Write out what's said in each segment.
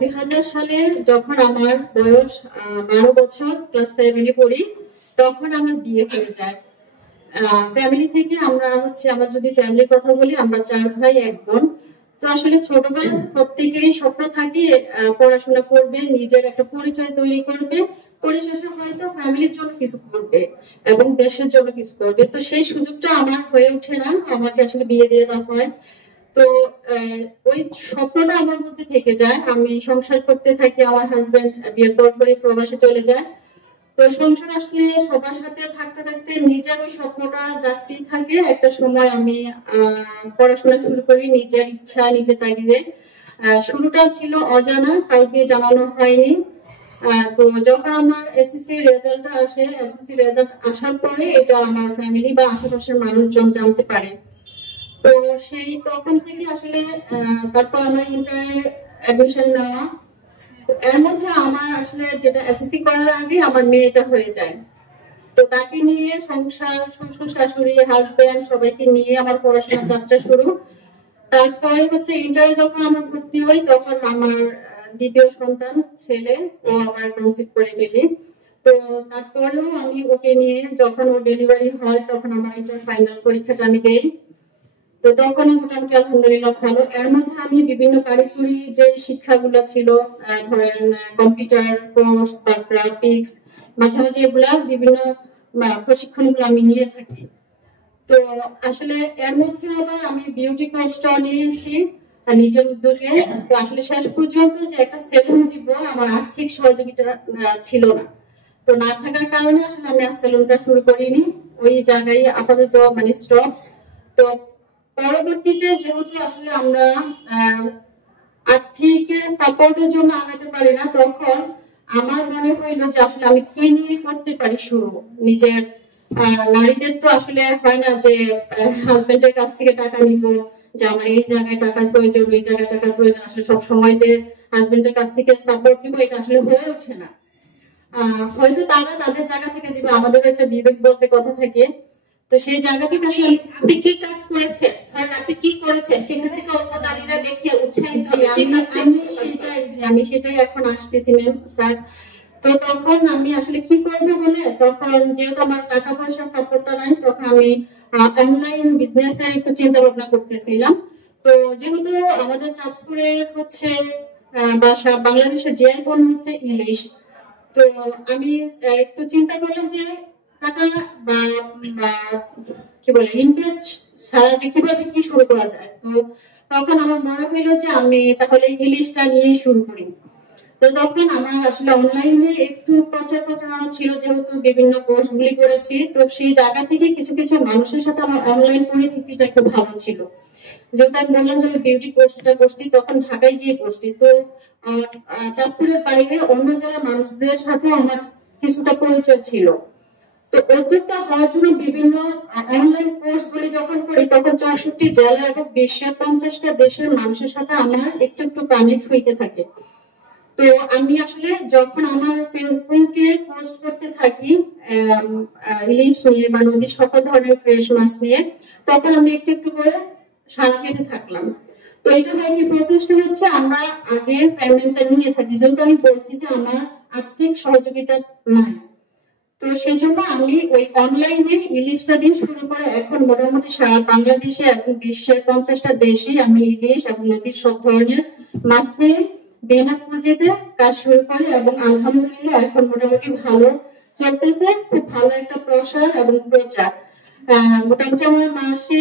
2000 সালে যখন আমার বয়স 12 বছর ক্লাস 7-এ পড়ি, তখন আমার বিয়ে হয়ে যায়। ফ্যামিলি থেকে আমরা আমার যদি ফ্যামিলির কথা বলি, আমরা 4 ভাই 1 বোন। তো আসলে ছোটবেলা প্রত্যেকেরই স্বপ্ন থাকে পড়াশোনা করবে, নিজের একটা পরিচয় তৈরি করবে, পরিশেষে হয়তো ফ্যামিলির জন্য কিছু করবে এবং দেশের জন্য কিছু করবে। তো সেই সুযোগটা আমার হয়ে ওঠে না, আমাকে আসলে বিয়ে দিয়ে দেওয়া হয়। তো ওই স্বপ্নটা আমার মধ্যে থেকে যায়। আমি সংসার করতে থাকি, আমার হাজবেন্ড বিয়ের পর পরে প্রবাসে চলে যায়। তো সংসার আসলে সবার সাথে থাকতে থাকতে নিজের ওই স্বপ্নটা জাগতেই থাকে। একটা সময় আমি পড়াশোনা শুরু করি নিজের ইচ্ছা, নিজের তাগিদে। শুরুটা ছিল অজানা, কাউকে জানানো হয়নি। তো যখন আমার এসএসসি রেজাল্টটা আসে, এসএসসি রেজাল্ট আসার পরে এটা আমার ফ্যামিলি বা আশেপাশের মানুষজন জানতে পারে। তো সেই তখন থেকে আসলে তারপর আমার ইন্টারে অ্যাডমিশন নেওয়া। এর মধ্যে আমার আসলে যেটা এসএসসি করার আগে আমার মেয়েটা হয়ে যায়। তো তাকে নিয়ে সংসার, শ্বশুর শাশুড়ি, হাজবেন্ড সবাইকে নিয়ে আমার পড়াশোনার যাত্রা শুরু। তারপরে ইন্টারে যখন আমরা ভর্তি হই, তখন আমার দ্বিতীয় সন্তান ছেলে, ও আমার কনসিভ করে ফেলি। তো তারপরেও আমি ওকে নিয়ে যখন ওর ডেলিভারি হয়, তখন আমার ইন্টার ফাইনাল পরীক্ষাটা আমি দেই। তো তখন মোটামুটি আলহামদুলিল্লাহ ভালো। এর মধ্যে আমি বিভিন্ন কারিগরি যে শিক্ষাগুলো ছিল, ধরেন কম্পিউটার কোর্স বা গ্রাফিক্স, মাঝে মাঝে এগুলা বিভিন্ন প্রশিক্ষণগুলো আমি নিয়ে থাকি। তো আসলে এর মধ্যে আবার আমি বিউটি কোর্সটা নিয়েছি নিজের উদ্যোগে। তো আসলে শেষ পর্যন্ত যে একটা সেলুন দিব, আমার আর্থিক সহযোগিতা ছিল না। তো না থাকার কারণে আসলে আমি সেলুনটা শুরু করিনি, ওই জায়গায় আপাতত স্টপ। তো পরবর্তীতে যেহেতু আসলে আমরা আর্থিক সাপোর্টের জন্য আগাতে পারি না, তখন আমার মনে হইলো যে আসলে আমি কি নিয়ে করতে পারি শুরু। নিজের নারীদের তো আসলে হয় না যে হাজবেন্ডের কাছ থেকে টাকা নিব, যে আমার এই জায়গায় টাকার প্রয়োজন, ওই জায়গায় টাকার প্রয়োজন। আসলে সবসময় যে হাজবেন্ডের কাছ থেকে সাপোর্ট নিবো, এটা আসলে হয়ে ওঠে না। হয়তো তারা তাদের জায়গা থেকে দিবে, আমাদের একটা বিবেক বলতে কথা থাকে। তো সেই জায়গা থেকে আসলে আপনি কি কাজ করেছেন, কারণ আপনি কি করেছেন সেখান থেকে অন্য নারীরা দেখে উৎসাহিত আমি সেটাই এখন আসতেছি ম্যাম স্যার। তো তখন আমি আসলে কি করবো বলে, তখন যেহেতু আমার টাকা পয়সা সাপোর্টটা নাই, তখন আমি অনলাইন বিজনেস এর একটু চিন্তা ভাবনা করতেছিলাম। তো যেহেতু আমাদের চাঁদপুরে বাসা, বাংলাদেশের জিআই পণ্য ইলিশ। তো আমি একটু চিন্তা করলাম যে টাকা বা কি বলে ইনভেস্ট ছাড়া কিভাবে কি শুরু করা যায়। তো তখন আমার মনে হইলো যে আমি তাহলে ইলিশটা নিয়ে শুরু করি। তো তখন আমার আসলে অনলাইনে একটু প্রচার প্রচারণা ছিল, যেহেতু বিভিন্ন কোর্স গুলি করেছি। তো সেই জায়গা থেকে কিছু কিছু মানুষের সাথে আমার অনলাইন পরিচিতিটা একটু ভালো ছিল। যেহেতু আমি বললাম যে আমি বিউটি কোর্সটা করছি, তখন ঢাকায় গিয়ে করছি। তো চাঁদপুরের বাইরে অন্য জেলার মানুষদের সাথে আমার কিছুটা পরিচয় ছিল। তো উদ্যোক্তা হওয়ার জন্য বিভিন্ন অনলাইন কোর্স গুলি যখন করি, তখন 64 জেলা এবং 50টা দেশের মানুষের সাথে আমার একটু একটু কানেক্ট হইতে থাকে। তো আমি আসলে যখন আমার ফেসবুকে পোস্ট করতে থাকি ইলিশ নিয়ে বা নদীর সকল ধরনের ফ্রেশ মাছ নিয়ে, তখন আমি একটু একটু করে সারা পেতে থাকলাম। তো এটা হয় কি, প্রসেসটা আমরা আগে পেমেন্টটা নিয়ে থাকি, যেহেতু আমি বলছি যে আমার আর্থিক সহযোগিতা নাই। তো সেই জন্য আমি ওই অনলাইনে ইলিশটা দিয়ে শুরু করে এখন মোটামুটি সারা বাংলাদেশে এবং বিশ্বের 50টা দেশে আমি ইলিশ এবং নদীর সব ধরনের মাছ নিয়ে বিনা পুঁজিতে কাজ শুরু করি, এবং আলহামদুলিল্লাহ এখন মোটামুটি ভালো চলতেছে। খুব ভালো একটা প্রসার এবং প্রচার। মোটামুটি আমার মাসে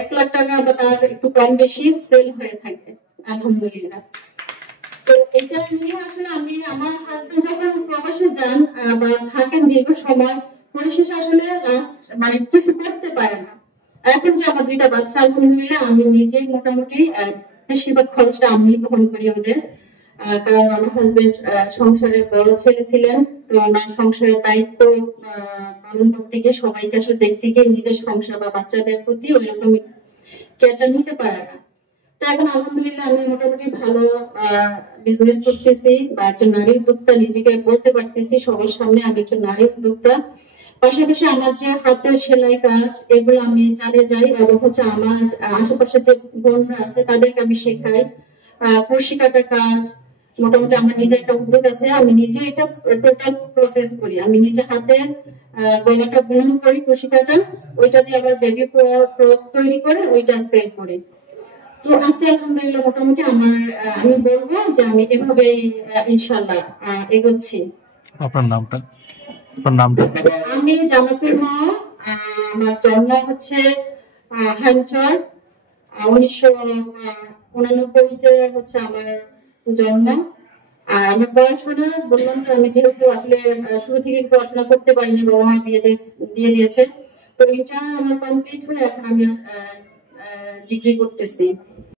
1 লাখ টাকা বা তার একটু কম বেশি সেল হয়ে থাকে আলহামদুলিল্লাহ। তো এটা নিয়ে আসলে আমি, আমার হাজবেন্ড যখন প্রবাসে যান বা থাকেন দীর্ঘ সময়, পরিশেষে আসলে কিছু করতে পারে না। এখন যে আমার 2টা বাচ্চা, আলহামদুলিল্লাহ আমি নিজেই মোটামুটি বেশিরভাগ খরচটা আমি বহন করি ওদের। কারণ আমার হাজবেন্ড সংসারের বড় ছেলে ছিলেন। তো আমার সংসারের দায়িত্ব পালন করতে গিয়ে, সবাইকে আসলে দেখতে গিয়ে নিজের সংসার বা বাচ্চাদের প্রতি ওইরকম কেয়ারটা নিতে পারে না। তো এখন আলহামদুলিল্লাহ আমি মোটামুটি ভালো বিজনেস করতেছি, বা একজন নারী উদ্যোক্তা নিজেকে বলতে পারতেছি সবার সামনে আমি একজন নারী উদ্যোক্তা। পাশাপাশি আমার যে হাতের সেলাই কাজ, এগুলো আমি চালিয়ে যাই, এবং আমার আশেপাশে যে বোনরা আছে তাদেরকে আমি শেখাই। কুশি কাটা কাজ, মোটামুটি আমার নিজের একটা উদ্যোগ আছে, আমি নিজে এটা টোটাল প্রসেস করি, আমি নিজে হাতে গলাটা বুনন করি কুশি কাটা, ওইটা দিয়ে আবার বেবি ফ্রক তৈরি করে ওইটা সেল করি। তো আছে আলহামদুলিল্লাহ, মোটামুটি আমার আমি বলবো যে আমি এভাবে ইনশাল্লাহ এগোচ্ছি। আপনার নামটা? আমি জামাতুল মা, আমার জন্ম হচ্ছে হানচর, 1989-তে হচ্ছে আমার জন্ম। আর আমার পড়াশোনা বললাম তো, আমি যেহেতু আসলে শুরু থেকে পড়াশোনা করতে পারিনি, বাবা মা বিয়ে দিয়ে দিয়েছে, তো এটা আমার কমপ্লিট হলে এখন আমি ডিগ্রি করতেছি।